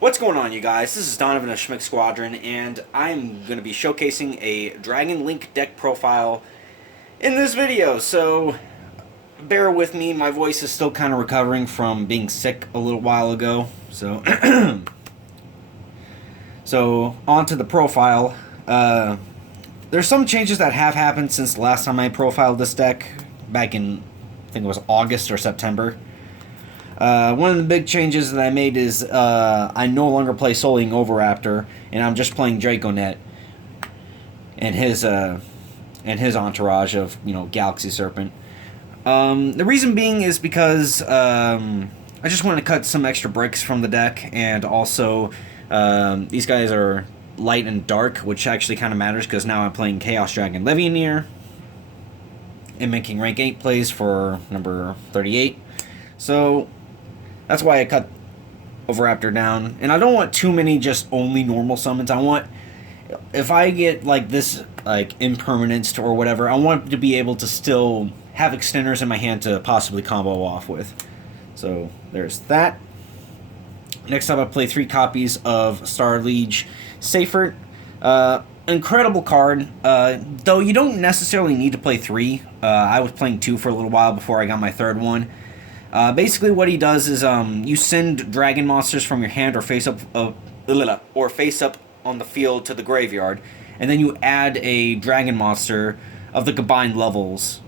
What's going on, you guys? This is Donovan of Schmick Squadron, and I'm going to be showcasing a Dragon Link deck profile in this video, so bear with me. My voice is still kind of recovering from being sick a little while ago, so so on to the profile. There's some changes that have happened since the last time I profiled this deck, back in, I think it was August or September. One of the big changes that I made is I no longer play Soling Overraptor, and I'm just playing Draconet and his entourage of, Galaxy Serpent. The reason being is because I just wanted to cut some extra bricks from the deck, and also these guys are light and dark, which actually kind of matters because now I'm playing Chaos Dragon Levianeer and making rank 8 plays for number 38. So that's why I cut Overraptor down. And I don't want too many just only normal summons. I want, if I get like this, like impermanence or whatever, I want to be able to still have extenders in my hand to possibly combo off with. So there's that. Next up, I play 3 copies of Star Liege Seifert. Incredible card. Though you don't necessarily need to play 3. I was playing 2 for a little while before I got my third one. Basically, what he does is you send dragon monsters from your hand or face up on the field to the graveyard, and then you add a dragon monster of the combined levels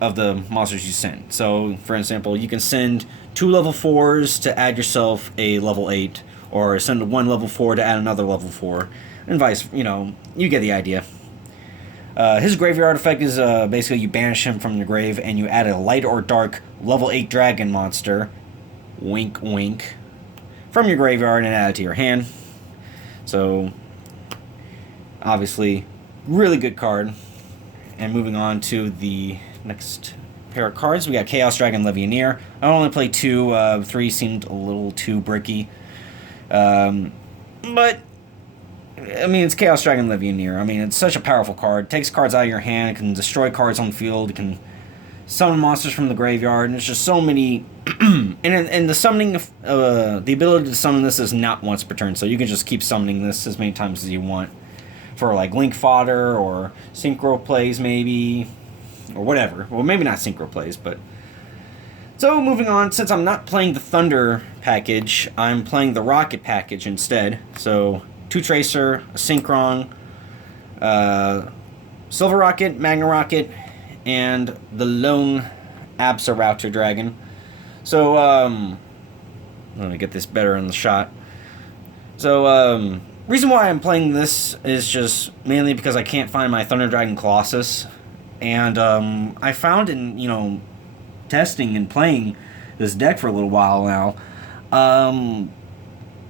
of the monsters you send. So, for example, you can send 2 level 4s to add yourself a level 8, or send 1 level 4 to add another level 4, and vice. You get the idea. His graveyard effect is basically you banish him from the grave and you add a light or dark level 8 dragon monster, wink wink, from your graveyard and add it to your hand. So, obviously, really good card. And moving on to the next pair of cards, we got Chaos Dragon Levianeer. I only played 2, 3 seemed a little too bricky. But it's Chaos Dragon Levianeer. It's such a powerful card. It takes cards out of your hand. It can destroy cards on the field. It can summon monsters from the graveyard. And there's just so many. and the summoning, the ability to summon this is not once per turn. So you can just keep summoning this as many times as you want. For like Link fodder or synchro plays maybe. Or whatever. Well, maybe not synchro plays, but. So moving on, since I'm not playing the Thunder package, I'm playing the Rocket package instead. So 2 Tracer, a Synchron, Silver Rocket, Magna Rocket, and the lone Absol Dragon. So, let me get this better in the shot. So, reason why I'm playing this is just mainly because I can't find my Thunder Dragon Colossus. And, I found in, testing and playing this deck for a little while now,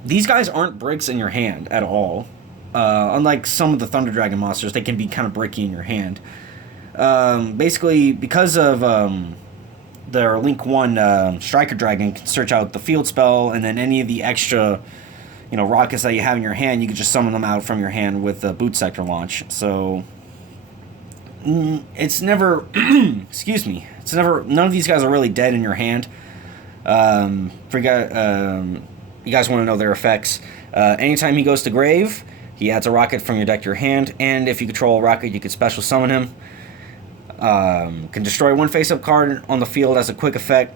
these guys aren't bricks in your hand at all. Unlike some of the Thunder Dragon monsters, they can be kind of bricky in your hand. Basically, because of their Link 1 Striker Dragon can search out the field spell, and then any of the extra, rockets that you have in your hand, you can just summon them out from your hand with the Boot Sector launch. So, it's never, excuse me, none of these guys are really dead in your hand. You guys want to know their effects. Anytime he goes to grave, he adds a rocket from your deck to your hand, and if you control a rocket, you can special summon him. Can destroy 1 face-up card on the field as a quick effect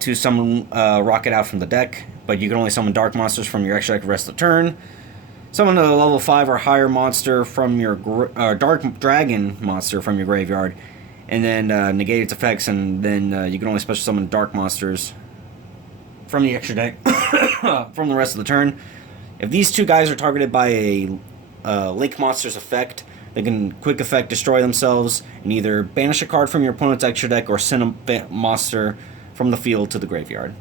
to summon a rocket out from the deck, but you can only summon dark monsters from your extra deck the rest of the turn. Summon a level 5 or higher monster from your dark dragon monster from your graveyard, and then negate its effects, and then you can only special summon dark monsters from the extra deck from the rest of the turn. If these 2 guys are targeted by a Link monster's effect, they can quick effect destroy themselves and either banish a card from your opponent's extra deck or send a monster from the field to the graveyard.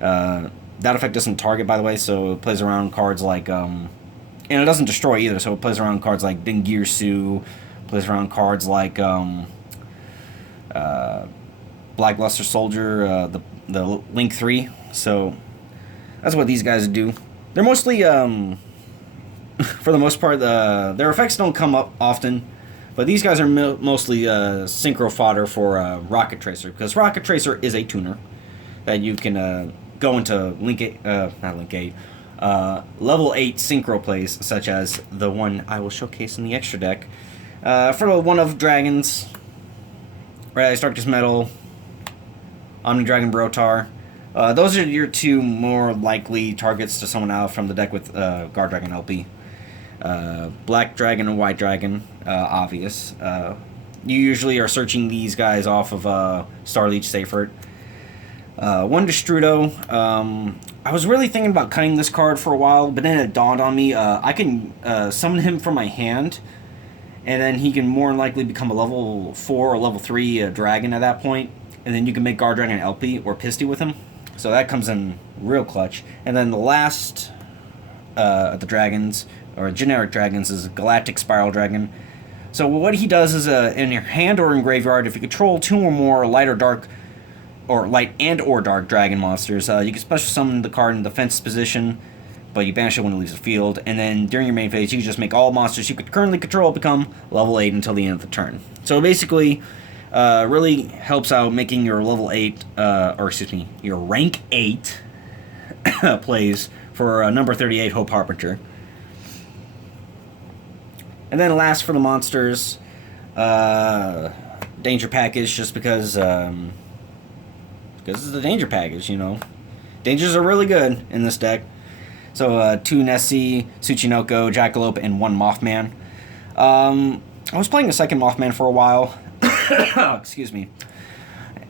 That effect doesn't target, by the way, so it plays around cards like and it doesn't destroy either, so it plays around cards like Dingirsu, plays around cards like Blackluster Soldier, the Link 3. So that's what these guys do. They're mostly, for the most part, their effects don't come up often, but these guys are mostly synchro fodder for Rocket Tracer, because Rocket Tracer is a tuner that you can go into Link 8, not Link 8, level 8 synchro plays, such as the one I will showcase in the extra deck. For the one of dragons, Red Ice Darkness Metal, Omni Dragon Brotar. Those are your two more likely targets to summon out from the deck with Guard Dragon LP. Black Dragon and White Dragon, obvious. You usually are searching these guys off of Starleech Seifert. One Destrudo. I was really thinking about cutting this card for a while, but then it dawned on me I can summon him from my hand, and then he can more than likely become a level 4 or level 3 dragon at that point, and then you can make Guard Dragon LP or Pisty with him. So that comes in real clutch. And then the last of the dragons, or generic dragons, is Galactic Spiral Dragon. So what he does is in your hand or in graveyard, if you control 2 or more light or dark, or light and or dark dragon monsters, you can special summon the card in defense position, but you banish it when it leaves the field. And then during your main phase, you can just make all monsters you could currently control become level 8 until the end of the turn. So basically, really helps out making your level 8, your rank 8 plays for number 38 Hope Harbinger. And then last for the monsters, Danger Package, just because it's the Danger Package, you know. Dangers are really good in this deck. So 2 Nessie, Tsuchinoko, Jackalope, and 1 Mothman. I was playing a second Mothman for a while. Excuse me.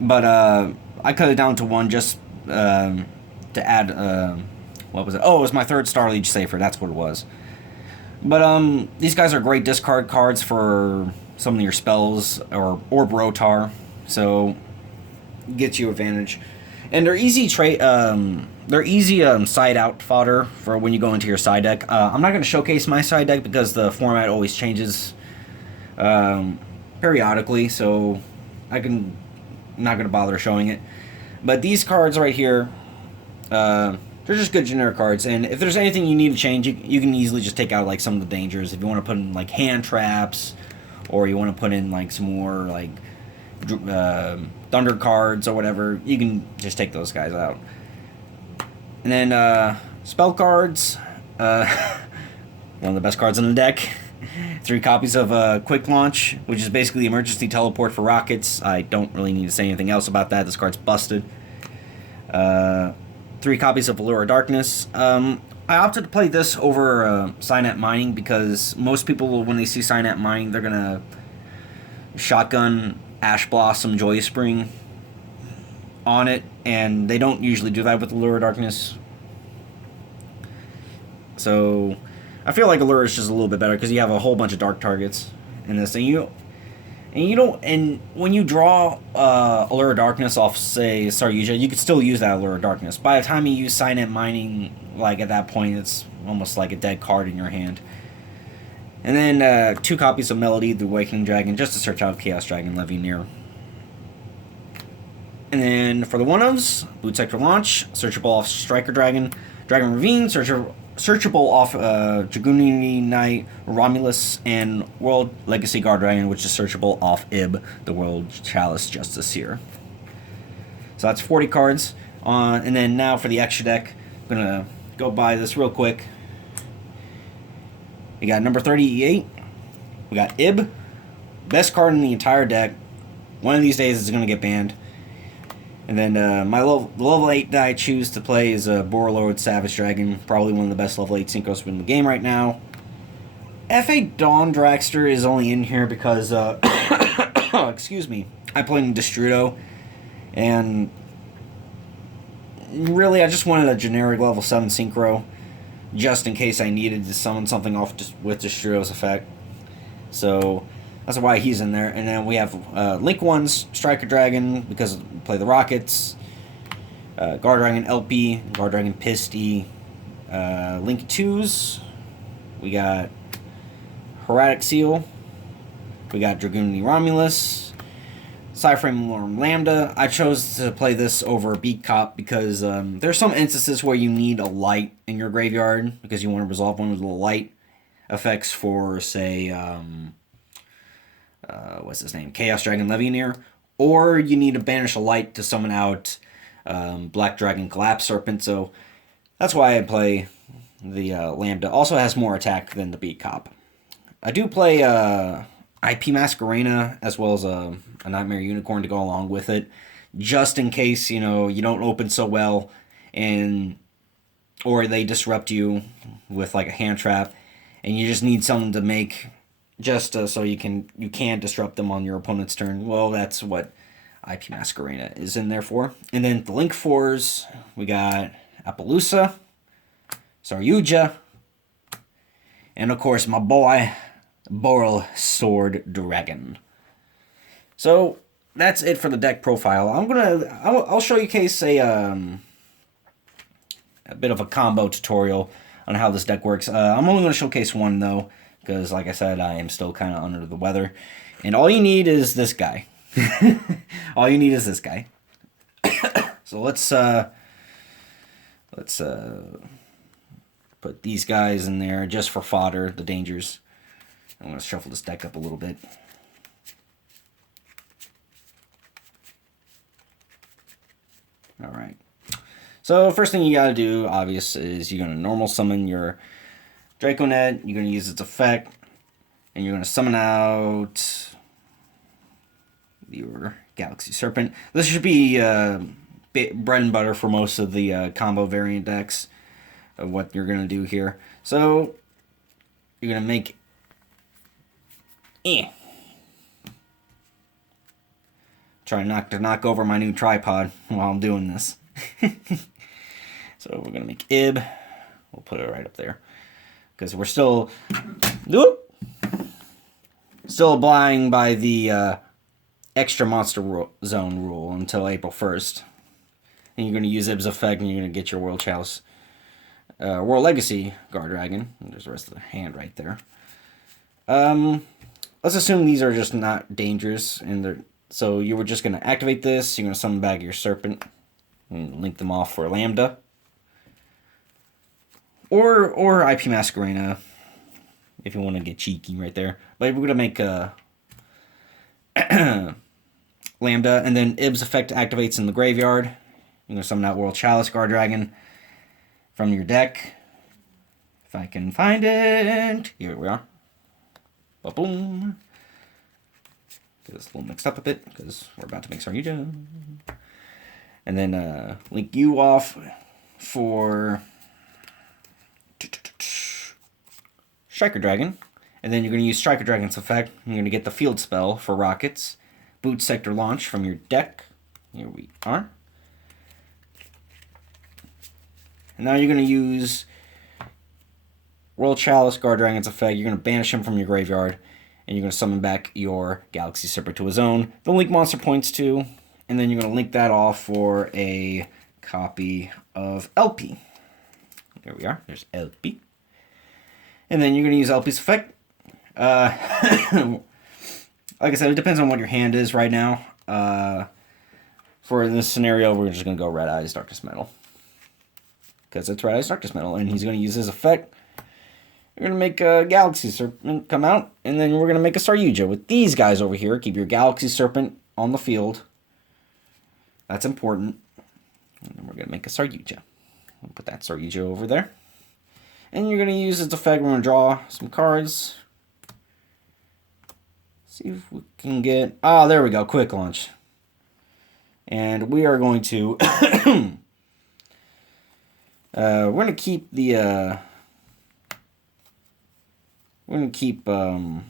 But I cut it down to 1 just to add, what was it? Oh, it was my third Starleech Safer, that's what it was. But these guys are great discard cards for some of your spells, or Orb Rotar, so gets you advantage. And they're easy side out fodder for when you go into your side deck. I'm not going to showcase my side deck because the format always changes periodically, so I'm not going to bother showing it. But these cards right here, they're just good generic cards, and if there's anything you need to change, you can easily just take out like some of the dangers. If you want to put in like hand traps, or you want to put in like some more like thunder cards or whatever, you can just take those guys out. And then spell cards, one of the best cards in the deck. 3 copies of Quick Launch, which is basically emergency teleport for rockets. I don't really need to say anything else about that. This card's busted. 3 copies of Allure of Darkness. I opted to play this over Signet Mining because most people, when they see Signet Mining, they're going to shotgun Ash Blossom Joy Spring on it, and they don't usually do that with Allure of Darkness. So I feel like Allure is just a little bit better because you have a whole bunch of dark targets in this, and when you draw Allure of Darkness off, say, Saryuja, you could still use that Allure of Darkness. By the time you use Signet Mining, like, at that point, it's almost like a dead card in your hand. And then 2 copies of Melody, the Awakening Dragon, just to search out Chaos Dragon Levineer. And then for the one-ofs, Boot Sector Launch, searchable off Striker Dragon, Dragon Ravine, searchable off Dragooney Knight, Romulus, and World Legacy Guard Dragon, which is searchable off Ib, the World Chalice Justiciar. So that's 40 cards. And then now for the extra deck, I'm going to go by this real quick. We got number 38. We got Ib, best card in the entire deck. One of these days it's going to get banned. And then the level 8 that I choose to play is Borrelord Savage Dragon, probably one of the best level 8 synchros in the game right now. F.A. Dawn Dragster is only in here because, excuse me, I played in Destrudo, and really I just wanted a generic level 7 synchro, just in case I needed to summon something off with Destrudo's effect. So that's why he's in there. And then we have Link 1's Striker Dragon, because we play the Rockets. Guard Dragon LP, Guard Dragon Pisty. Link 2's, we got Heretic Seal. We got Dragoon Romulus. Cyframe Lorm Lambda. I chose to play this over Beat Cop because there's some instances where you need a light in your graveyard because you want to resolve one with the light effects for, say, what's his name? Chaos Dragon Levineer. Or you need to banish a light to summon out Black Dragon Collapse Serpent. So that's why I play the Lambda, also has more attack than the Beat Cop. I do play IP Masquerena as well as a Nightmare Unicorn to go along with it, just in case, you know, you don't open so well, and or they disrupt you with like a hand trap, and you just need something to make just so you can disrupt them on your opponent's turn. Well, that's what IP Masquerena is in there for. And then the Link 4s, we got Appaloosa, Saryuja, and of course my boy, Boral Sword Dragon. So that's it for the deck profile. I'll show you case a bit of a combo tutorial on how this deck works. I'm only going to showcase one though, because like I said, I am still kind of under the weather. And all you need is this guy. All you need is this guy. So let's put these guys in there just for fodder, the dangers. I'm going to shuffle this deck up a little bit. Alright. So first thing you got to do, obvious, is you're going to normal summon your Draconet. You're going to use its effect. And you're going to summon out your Galaxy Serpent. This should be bread and butter for most of the combo variant decks of what you're going to do here. So you're going to make... Try not to knock over my new tripod while I'm doing this. So we're going to make Ib. We'll put it right up there. Because we're still... Still abiding by the extra monster zone rule until April 1st. And you're going to use Ib's effect and you're going to get your World Chalice. World Legacy Guard Dragon. And there's the rest of the hand right there. Let's assume these are just not dangerous. So you were just going to activate this. You're going to summon back your Serpent. And link them off for Lambda. Or IP Masquerena, if you want to get cheeky right there. But we're going to make Lambda, and then Ib's effect activates in the graveyard. You're going to summon out World Chalice Guard Dragon from your deck. If I can find it. Here we are. Ba-boom. Get this a little mixed up a bit, because we're about to make Saryuja. And then link you off for Striker Dragon. And then you're going to use Striker Dragon's effect. You're going to get the field spell for rockets. Boot Sector Launch from your deck. Here we are. And now you're going to use World Chalice Guard Dragon's effect. You're going to banish him from your graveyard. And you're going to summon back your Galaxy Serpent to his own. The link monster points to. And then you're going to link that off for a copy of LP. There we are. There's LP. And then you're going to use LP's effect. Like I said, it depends on what your hand is right now. For this scenario, we're just going to go Red Eyes Darkness Metal. Because it's Red Eyes Darkness Metal. And he's going to use his effect. You're going to make a Galaxy Serpent come out. And then we're going to make a Saryuja with these guys over here. Keep your Galaxy Serpent on the field. That's important. And then we're going to make a Saryuja. We'll put that Saryuja over there. And you're going to use its effect. We're going to draw some cards. See if we can get... Ah, there we go. Quick launch. And we are going to... we're going to keep the... we're going to keep them...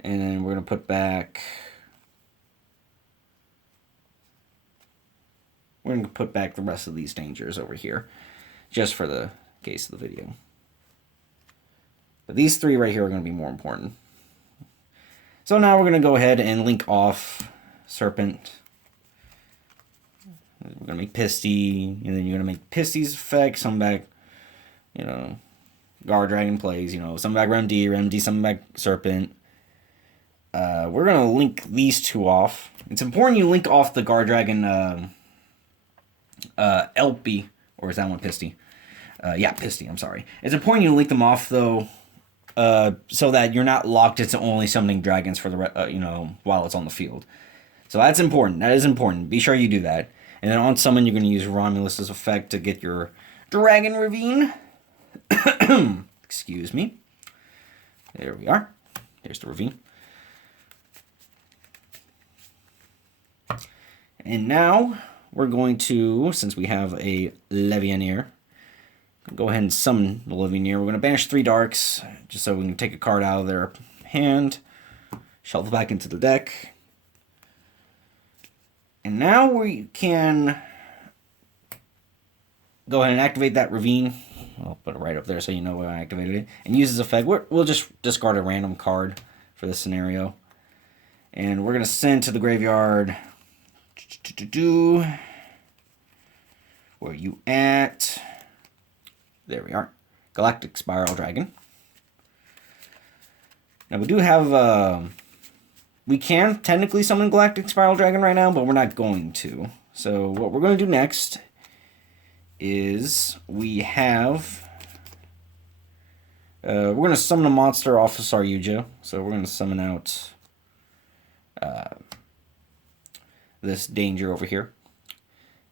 And then we're going to put back... We're going to put back the rest of these dangers over here. Just for the case of the video. But these three right here are going to be more important. So now we're going to go ahead and link off Serpent. We're going to make Pisty. And then you're going to make Pisty's effect. Summon back, Guard Dragon plays. Summon back Remdy, summon back Serpent. We're going to link these two off. It's important you link off the Guard Dragon... LP, or is that one Pisty? Yeah, Pisty, I'm sorry. It's important you link them off, though, so that you're not locked into only summoning dragons for the, while it's on the field. So that's important. That is important. Be sure you do that. And then on summon, you're going to use Romulus's effect to get your Dragon Ravine. Excuse me. There we are. There's the Ravine. And now we're going to, since we have a Levianeer, go ahead and summon the Levianeer. We're going to banish 3 darks, just so we can take a card out of their hand, shuffle back into the deck. And now we can go ahead and activate that Ravine. I'll put it right up there so you know when I activated it. And use this effect. We'll just discard a random card for this scenario. And we're going to send to the graveyard. Where you at? There we are. Galactic Spiral Dragon. Now we do have... we can technically summon Galactic Spiral Dragon right now, but we're not going to. So what we're going to do next is we have... we're going to summon a monster off of Saryuja. So we're going to summon out this danger over here.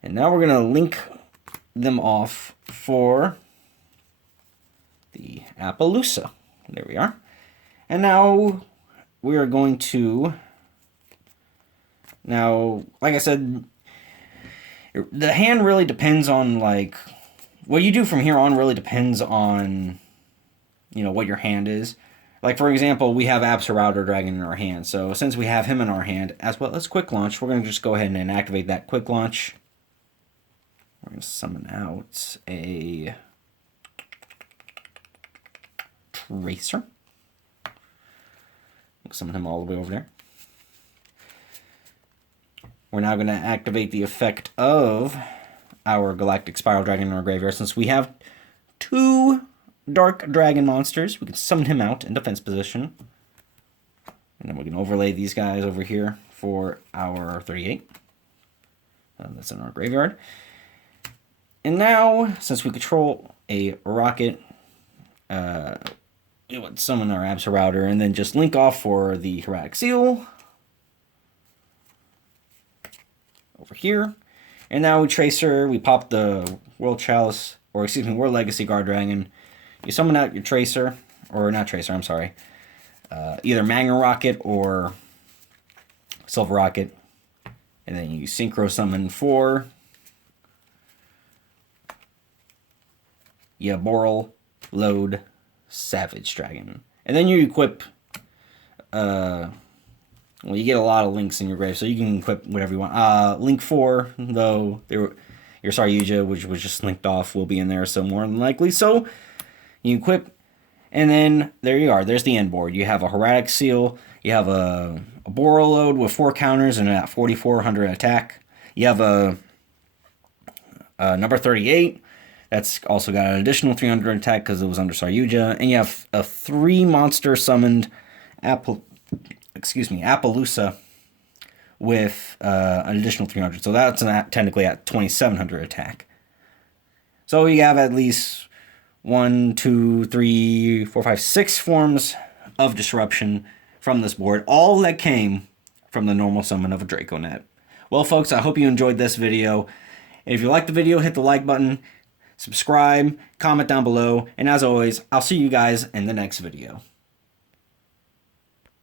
And now we're going to link them off for the Appaloosa. There we are. And now we are going to... Now, like I said, the hand really depends on, like... What you do from here on really depends on, you know, what your hand is. Like, for example, we have Absolouter Dragon in our hand. So, since we have him in our hand, as well as Quick Launch, we're going to just go ahead and activate that Quick Launch. We're going to summon out a Tracer. We'll summon him all the way over there. We're now going to activate the effect of our Galactic Spiral Dragon in our graveyard. Since we have 2 Dark Dragon monsters, we can summon him out in defense position. And then we can overlay these guys over here for our 38. That's in our graveyard. And now, since we control a rocket, we would summon our Absolouter and then just link off for the Heretic Seal. Over here. And now we Tracer, we pop the World Chalice, or excuse me, World Legacy Guard Dragon. You summon out your Tracer, or not Tracer, I'm sorry. Either Magna Rocket or Silver Rocket. And then you Synchro Summon for Boral Load Savage Dragon. And then you equip... well, you get a lot of links in your grave, so you can equip whatever you want. Link 4, though, your Saryuja, which was just linked off, will be in there, so more than likely. So, you equip, and then there you are. There's the end board. You have a Heretic Seal, you have a Boral Load with 4 counters and a 4,400 attack. You have a number 38, that's also got an additional 300 attack because it was under Saryuja. And you have a 3 monster summoned Appaloosa with an additional 300. So that's technically at 2,700 attack. So you have at least 1, 2, 3, 4, 5, 6 forms of disruption from this board. All that came from the normal summon of a Draconet. Well, folks, I hope you enjoyed this video. If you liked the video, hit the like button, subscribe, comment down below, and as always, I'll see you guys in the next video.